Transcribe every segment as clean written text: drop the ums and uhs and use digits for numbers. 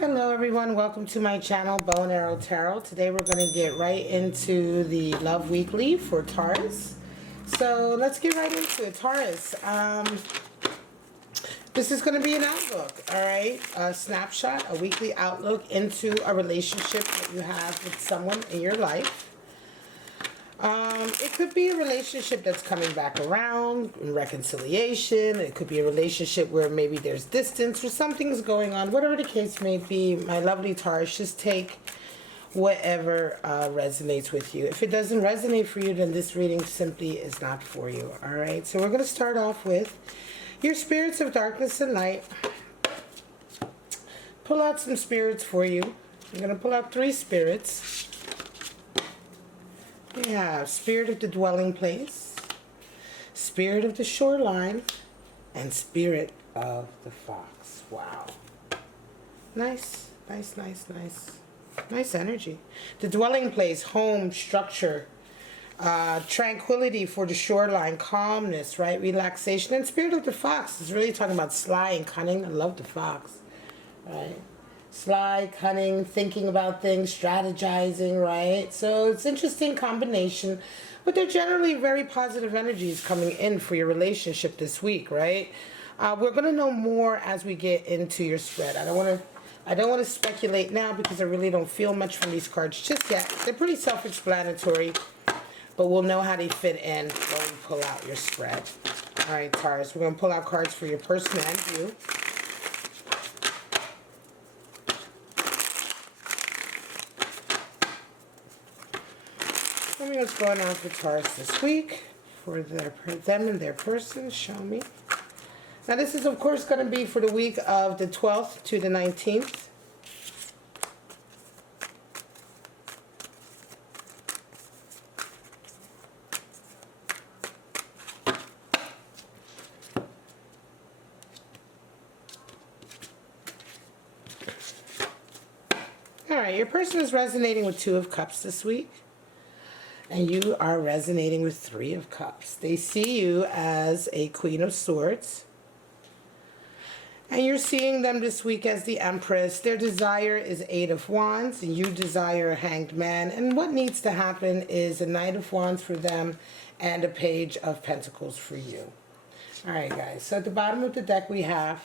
Hello everyone, welcome to my channel, Bow and Arrow Tarot. Today we're going to get right into the Love Weekly for Taurus. So let's get right into it. Taurus, this is going to be an outlook, alright? A snapshot, a weekly outlook into a relationship that you have with someone in your life. It could be a relationship that's coming back around, reconciliation. It could be a relationship where maybe there's distance or something's going on. Whatever the case may be, my lovely Taurus, just take whatever resonates with you. If it doesn't resonate for you, then this reading simply is not for you. All right, so we're going to start off with your spirits of darkness and light. Pull out some spirits for you. I'm going to pull out 3 spirits. We have Spirit of the Dwelling Place, Spirit of the Shoreline, and Spirit of the Fox. Wow. Nice, nice, nice, nice. Nice energy. The Dwelling Place, home, structure, tranquility for the shoreline, calmness, right? Relaxation. And Spirit of the Fox is really talking about sly and cunning. I love the fox, right? Sly, cunning, thinking about things, strategizing, right? So it's an interesting combination, but they're generally very positive energies coming in for your relationship this week, right? We're going to know more as we get into your spread. I don't want to speculate now because I really don't feel much from these cards just yet. They're pretty self-explanatory, but we'll know how they fit in when we pull out your spread. All right, Taurus, we're going to pull out cards for your person and you. Tell me what's going on for Taurus this week for them and their person. Show me. Now this is of course going to be for the week of the 12th to the 19th. Alright, your person is resonating with 2 of Cups this week. And you are resonating with 3 of Cups. They see you as a Queen of Swords. And you're seeing them this week as the Empress. Their desire is 8 of Wands. And you desire a Hanged Man. And what needs to happen is a Knight of Wands for them and a Page of Pentacles for you. Alright guys, so at the bottom of the deck we have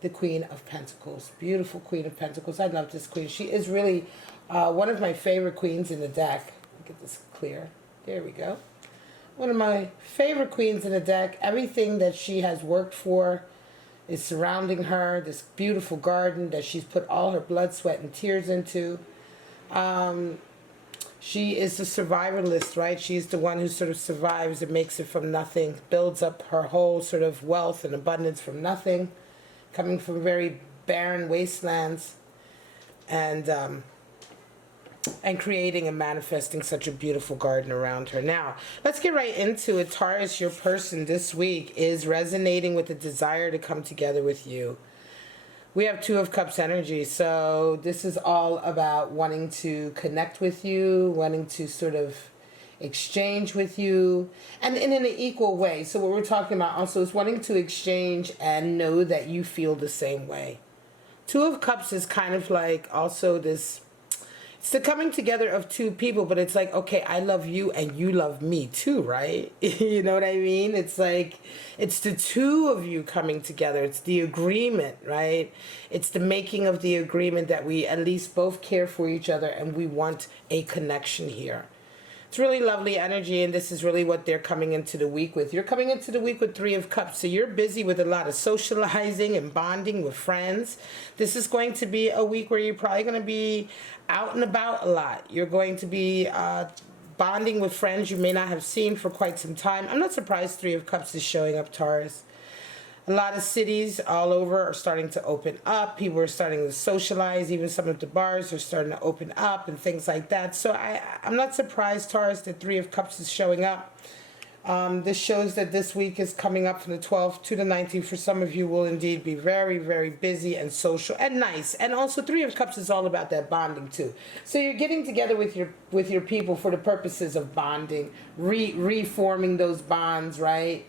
the Queen of Pentacles. Beautiful Queen of Pentacles. I love this queen. She is really one of my favorite queens in the deck. Get this clear. There we go. One of my favorite queens in the deck. Everything that she has worked for is surrounding her. This beautiful garden that she's put all her blood, sweat, and tears into. She is the survivalist, right? She's the one who sort of survives and makes it from nothing. Builds up her whole sort of wealth and abundance from nothing. Coming from very barren wastelands. And creating and manifesting such a beautiful garden around her. Now, let's get right into it. Taurus, your person this week is resonating with the desire to come together with you. We have 2 of Cups energy, so this is all about wanting to connect with you, wanting to sort of exchange with you, and in an equal way. So what we're talking about also is wanting to exchange and know that you feel the same way. 2 of Cups is kind of like also this, it's the coming together of 2 people, but it's like, okay, I love you and you love me too, right? You know what I mean? It's like, it's the 2 of you coming together. It's the agreement, right? It's the making of the agreement that we at least both care for each other and we want a connection here. It's really lovely energy, and this is really what they're coming into the week with. You're coming into the week with 3 of Cups, so you're busy with a lot of socializing and bonding with friends. This is going to be a week where you're probably going to be out and about a lot. You're going to be bonding with friends you may not have seen for quite some time. I'm not surprised 3 of Cups is showing up, Taurus. A lot of cities all over are starting to open up. People are starting to socialize. Even some of the bars are starting to open up and things like that. So I'm not surprised, Taurus, that 3 of Cups is showing up. This shows that this week is coming up from the 12th to the 19th. For some of you will indeed be very, very busy and social and nice. And also 3 of Cups is all about that bonding too. So you're getting together with your people for the purposes of bonding, reforming those bonds, right?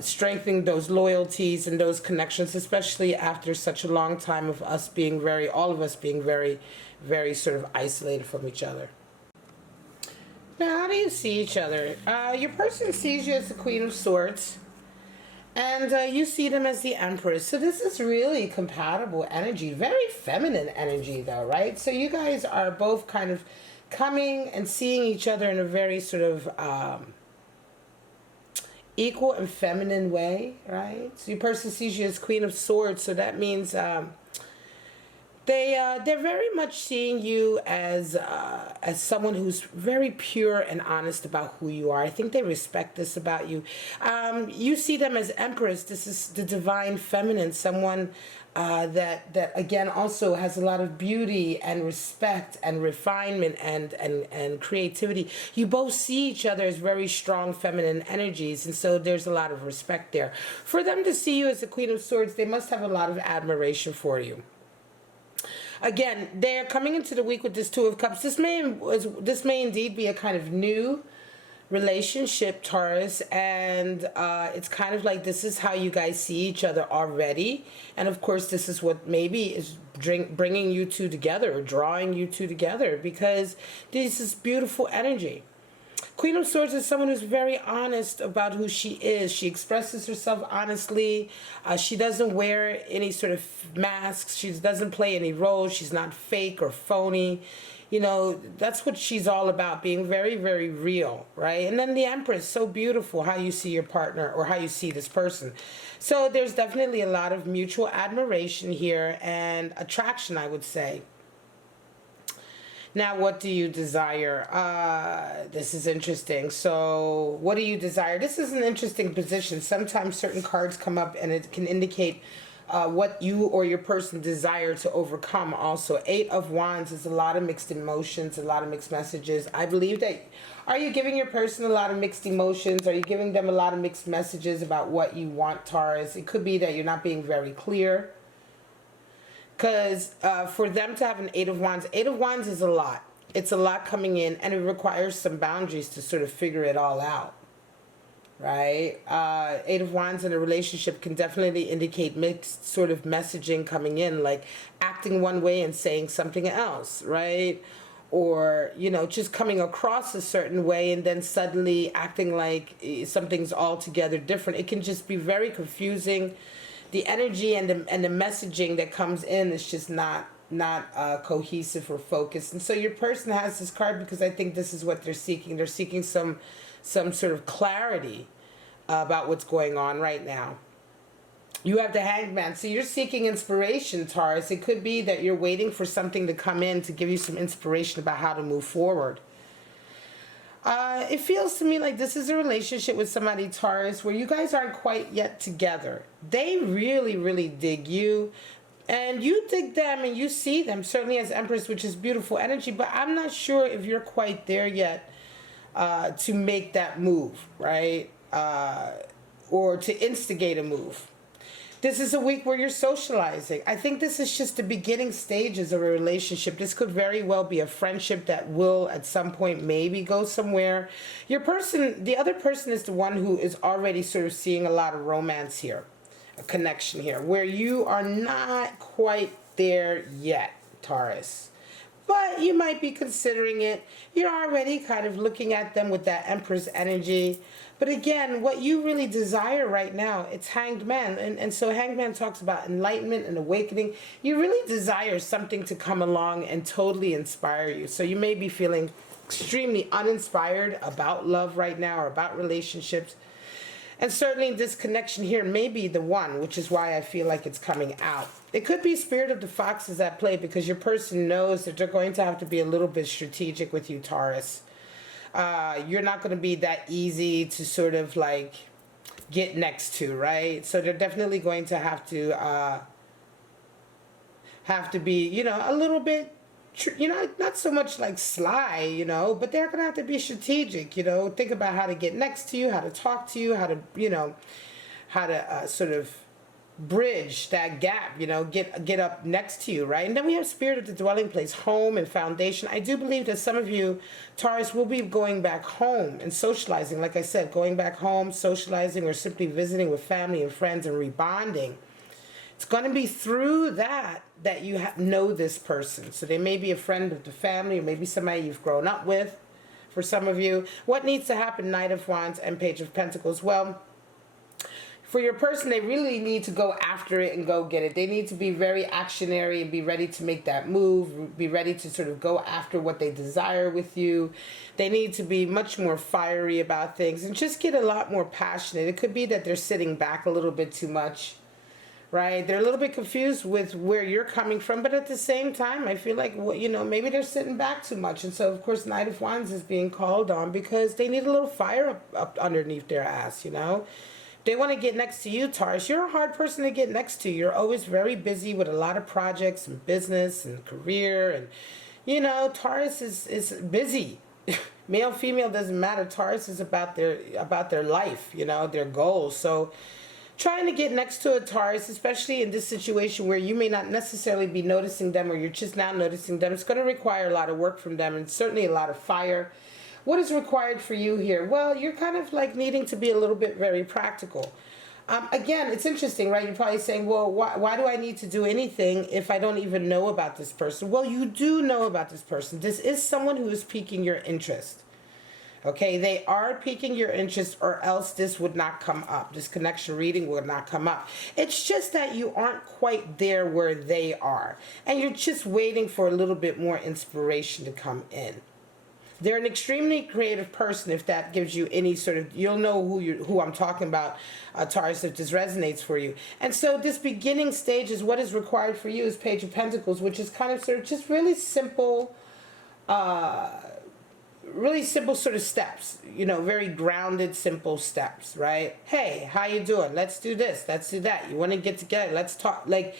strengthening those loyalties and those connections, especially after such a long time of us being all of us being very, very sort of isolated from each other. Now, how do you see each other? Your person sees you as the Queen of Swords, and you see them as the Empress. So this is really compatible energy, very feminine energy, though, right? So you guys are both kind of coming and seeing each other in a very sort of equal and feminine way, right? So your person sees you as Queen of Swords, so that means they're very much seeing you as someone who's very pure and honest about who you are. I think they respect this about you. You see them as Empress. This is the divine feminine, someone that again also has a lot of beauty and respect and refinement and creativity. You both see each other as very strong feminine energies, and so there's a lot of respect there. For them to see you as the Queen of Swords, they must have a lot of admiration for you. Again, they're coming into the week with this Two of Cups. This may indeed be a kind of new relationship, Taurus, and it's kind of like this is how you guys see each other already. And of course, this is what maybe is bringing you two together, or drawing you two together, because this is beautiful energy. Queen of Swords is someone who's very honest about who she is. She expresses herself honestly. She doesn't wear any sort of masks. She doesn't play any roles. She's not fake or phony. You know, that's what she's all about, being very, very real, right? And then the Empress, so beautiful how you see your partner or how you see this person. So there's definitely a lot of mutual admiration here and attraction, I would say. Now, what do you desire? This is interesting. So, what do you desire? This is an interesting position. Sometimes certain cards come up and it can indicate what you or your person desire to overcome also. Eight of Wands is a lot of mixed emotions, a lot of mixed messages. I believe that, are you giving your person a lot of mixed emotions? Are you giving them a lot of mixed messages about what you want, Taurus? It could be that you're not being very clear. Because for them to have an Eight of Wands is a lot. It's a lot coming in, and it requires some boundaries to sort of figure it all out, right? Eight of Wands in a relationship can definitely indicate mixed sort of messaging coming in, like acting one way and saying something else, right? Or, you know, just coming across a certain way and then suddenly acting like something's altogether different. It can just be very confusing. The energy and the messaging that comes in is just not cohesive or focused. And so your person has this card because I think this is what they're seeking. They're seeking some sort of clarity about what's going on right now. You have the Hanged Man. So you're seeking inspiration, Taurus. It could be that you're waiting for something to come in to give you some inspiration about how to move forward. It feels to me like this is a relationship with somebody, Taurus, where you guys aren't quite yet together. They really, really dig you, and you dig them, and you see them, certainly as Empress, which is beautiful energy, but I'm not sure if you're quite there yet to make that move, right? Or to instigate a move. This is a week where you're socializing. I think this is just the beginning stages of a relationship. This could very well be a friendship that will at some point maybe go somewhere. Your person, the other person is the one who is already sort of seeing a lot of romance here, a connection here, where you are not quite there yet, Taurus. But you might be considering it. You're already kind of looking at them with that Empress energy. But again, what you really desire right now, it's Hanged Man. And so Hanged Man talks about enlightenment and awakening. You really desire something to come along and totally inspire you. So you may be feeling extremely uninspired about love right now or about relationships. And certainly this connection here may be the one, which is why I feel like it's coming out. It could be Spirit of the Foxes at play because your person knows that they're going to have to be a little bit strategic with you, Taurus. You're not going to be that easy to sort of like get next to, right? So they're definitely going to be, you know, a little bit, you know, not so much like sly, you know, but they're going to have to be strategic, you know, think about how to get next to you, how to talk to you, how to, you know, how to sort of bridge that gap, get up next to you, right? And then we have spirit of the dwelling place, home and foundation. I do believe that some of you, Taurus, will be going back home and socializing. Like I said, going back home, socializing, or simply visiting with family and friends and rebonding. It's going to be through that you know this person. So they may be a friend of the family, or maybe somebody you've grown up with. For some of you, what needs to happen? Knight of Wands and Page of Pentacles. Well, for your person, they really need to go after it and go get it. They need to be very actionary and be ready to make that move, be ready to sort of go after what they desire with you. They need to be much more fiery about things and just get a lot more passionate. It could be that they're sitting back a little bit too much, right? They're a little bit confused with where you're coming from, but at the same time, I feel like, maybe they're sitting back too much. And so, of course, Knight of Wands is being called on because they need a little fire up underneath their ass, They want to get next to you, Taurus. You're a hard person to get next to. You're always very busy with a lot of projects and business and career. And, Taurus is busy. Male, female, doesn't matter. Taurus is about their life, their goals. So trying to get next to a Taurus, especially in this situation where you may not necessarily be noticing them or you're just now noticing them, it's going to require a lot of work from them and certainly a lot of fire. What is required for you here? Well, you're kind of like needing to be a little bit very practical. Again, it's interesting, right? You're probably saying, well, why do I need to do anything if I don't even know about this person? Well, you do know about this person. This is someone who is piquing your interest. Okay, they are piquing your interest, or else this would not come up. This connection reading would not come up. It's just that you aren't quite there where they are. And you're just waiting for a little bit more inspiration to come in. They're an extremely creative person. If that gives you any sort of, you'll know who I'm talking about, Taurus, if this resonates for you. And so this beginning stage is what is required for you is Page of Pentacles, which is kind of sort of just really simple sort of steps, very grounded, simple steps, right? Hey, how you doing? Let's do this. Let's do that. You want to get together? Let's talk. Like,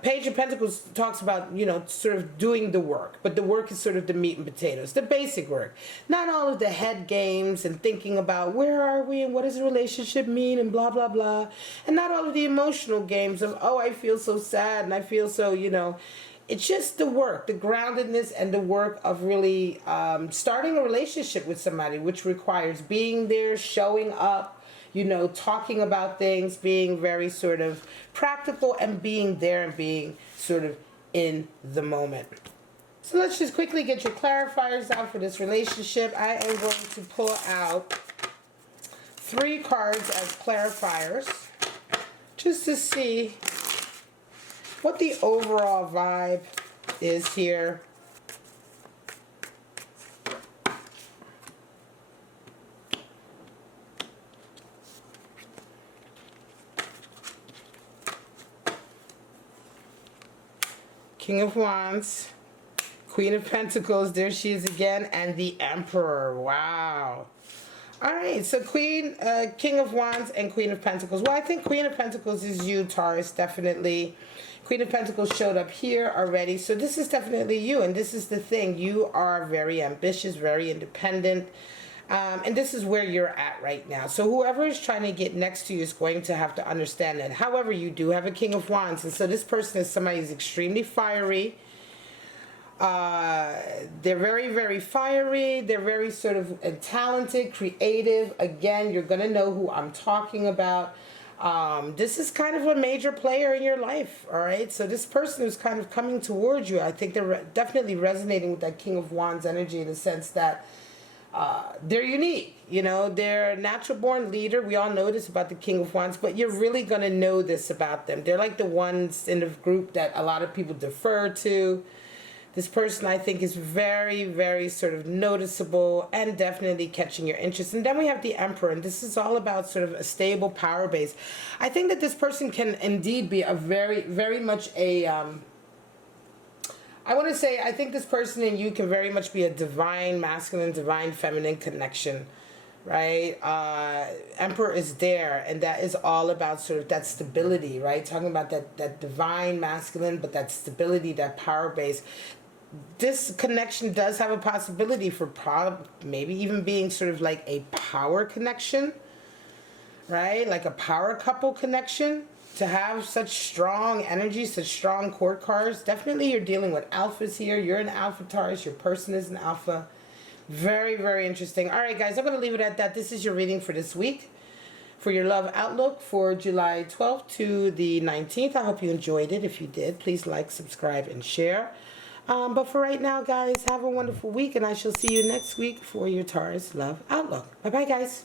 Page of Pentacles talks about, sort of doing the work, but the work is sort of the meat and potatoes, the basic work. Not all of the head games and thinking about where are we and what does a relationship mean and blah, blah, blah. And not all of the emotional games of, oh, I feel so sad and I feel so, It's just the work, the groundedness and the work of really starting a relationship with somebody, which requires being there, showing up, talking about things, being very sort of practical and being there and being sort of in the moment. So let's just quickly get your clarifiers out for this relationship. I am going to pull out 3 cards as clarifiers just to see what the overall vibe is here. King of Wands, Queen of Pentacles, there she is again, and the Emperor. Wow. All right, so King of Wands and Queen of Pentacles. Well, I think Queen of Pentacles is you, Taurus, definitely. Queen of Pentacles showed up here already, so this is definitely you, and this is the thing. You are very ambitious, very independent, and this is where you're at right now. So whoever is trying to get next to you is going to have to understand that. However, you do have a King of Wands, and so this person is somebody who's extremely fiery. They're very, very fiery. They're very sort of talented, creative. Again, you're going to know who I'm talking about. This is kind of a major player in your life, all right? So this person who's kind of coming towards you, I think they're definitely resonating with that King of Wands energy in the sense that they're unique. They're a natural-born leader. We all know this about the King of Wands, but you're really going to know this about them. They're like the ones in the group that a lot of people defer to. This person, I think, is very, very sort of noticeable and definitely catching your interest. And then we have the Emperor, and this is all about sort of a stable power base. I think that this person can indeed be a very, very much a... I think this person and you can very much be a divine masculine, divine feminine connection, right? Emperor is there, and that is all about sort of that stability, right? Talking about that divine masculine, but that stability, that power base. This connection does have a possibility for maybe even being sort of like a power connection, right? Like a power couple connection. to have such strong energy, such strong court cards. Definitely you're dealing with alphas here. You're an alpha, Taurus. Your person is an alpha. Very, very interesting. All right, guys, I'm going to leave it at that. This is your reading for this week, for your love outlook for July 12th to the 19th. I hope you enjoyed it. If you did, please like, subscribe, and share. But for right now, guys, have a wonderful week, and I shall see you next week for your Taurus love outlook. Bye-bye, guys.